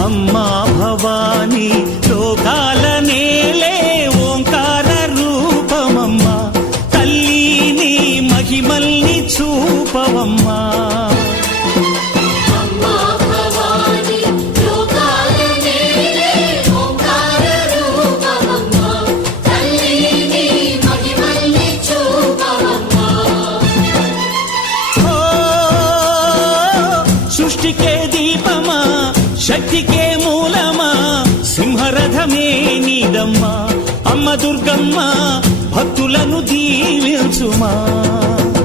అమ్మా భవానీ లోకాల నేలే ఓంకార రూపమమ్మా తల్లి నీ మహిమల్ని చూపవమ్మా సృష్టికే దీపమా శక్తికే మూలమా సింహరథమే నీదమ్మా అమ్మ దుర్గమ్మ భక్తులను దీవించుమా